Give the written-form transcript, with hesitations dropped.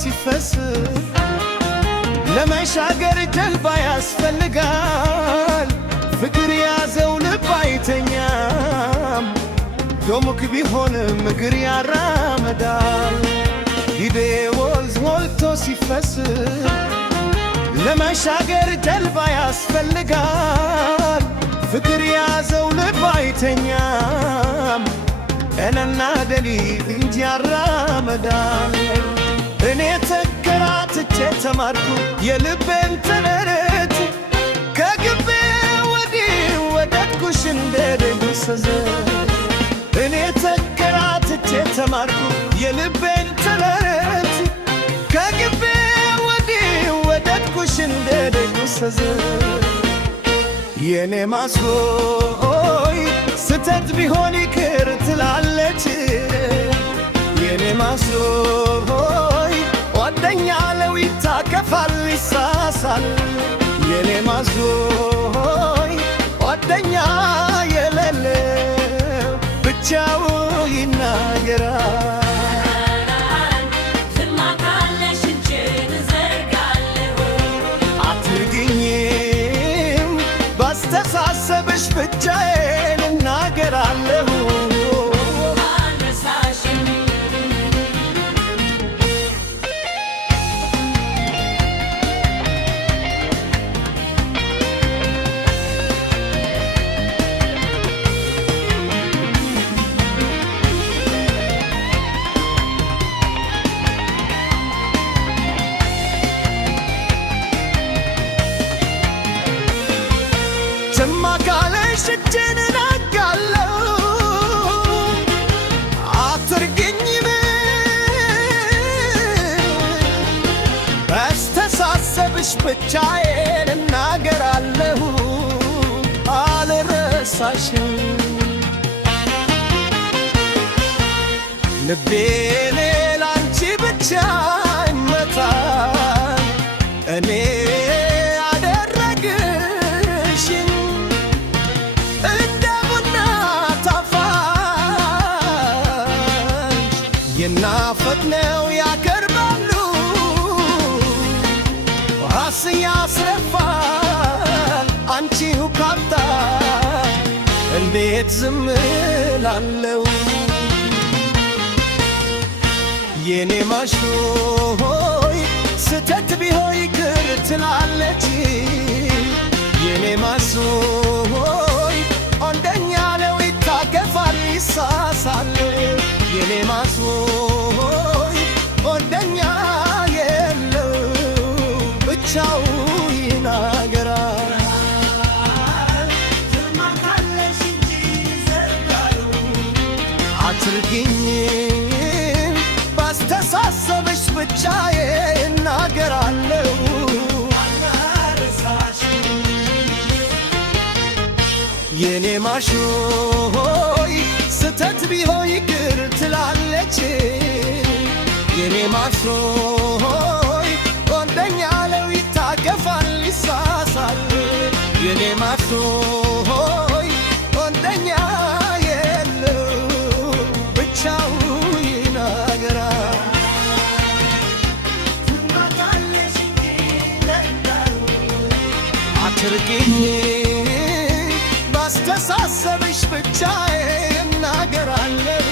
ሲፈስ ለመሻገር ጀልባ ያስፈልጋል ፍቅር ያዘው ልብ አይተኛም ዶሙክ ቢሆንም እግር ያራመዳል ጊቤ ወንዝ ሞልቶ ሲፈስ ለመሻገር ጀልባ ያስፈልጋል ፍቅር ያዘው ልብ አይተኛም ቀንና ሌሊት እንጂ ያራመዳል እኔ ተከራትቼ ተማርኩ የልቤን ተረት ከግቤ ወዲህ ወደድኩሽ እንደ ደጉሰዘ እኔ ተከራትቼ ተማርኩ የልቤን ተረት ከግቤ ወዲህ ወደድኩሽ እንደ ደጉሰዘ የኔ ማስቦይ ስተት ቢሆን ይቅር ትላለች የኔ ማስቦይ ጓደኛ ለው ይታከፋል ይሳሳል የኔ ማስቦይ ጓደኛ የሌለው ብቻው ይናገራል አስተሳሰብሽ ብቻዬን እናገራለሁ ጀማካለሽ እጄን እናጋለሁ አትርግኝም በስተሳሰብሽ ብቻዬን እናገራለሁ አልረሳሽም ልቤ ላንቺ ብቻ ይመታል እኔ የናፈቅነው ያቀርባሉ ራስ ያስረፋል አንቺው ካጣ እንዴት ዝም እላለሁ የኔ ማሾይ ስተት ቢሆን ይቅር ትላለች የኔ ማሶይ አንደኛ ነው ይታገፋል ይሳሳል የኔ ማሶይ ወደኛ የለው ብቻው ይናገራል ትማካለሽ እንጂ ዘርጋሉ አትርጊኝ ባስተሳሰብሽ ብቻዬ እናገራለሁ የኔ ማሾይ ስተት ቢሆን ይቅር ትላለች የኔ ማሾይ ጓደኛ ለው ይታገፋል ይሳሳል የኔ ማሾይ ጓደኛ የለው ብቻው ይናገራል ትማካለሽ እንጂ ነጋሩ አትርቂኝ ባስተሳሰብሽ ብቻዬ እናገራለሁ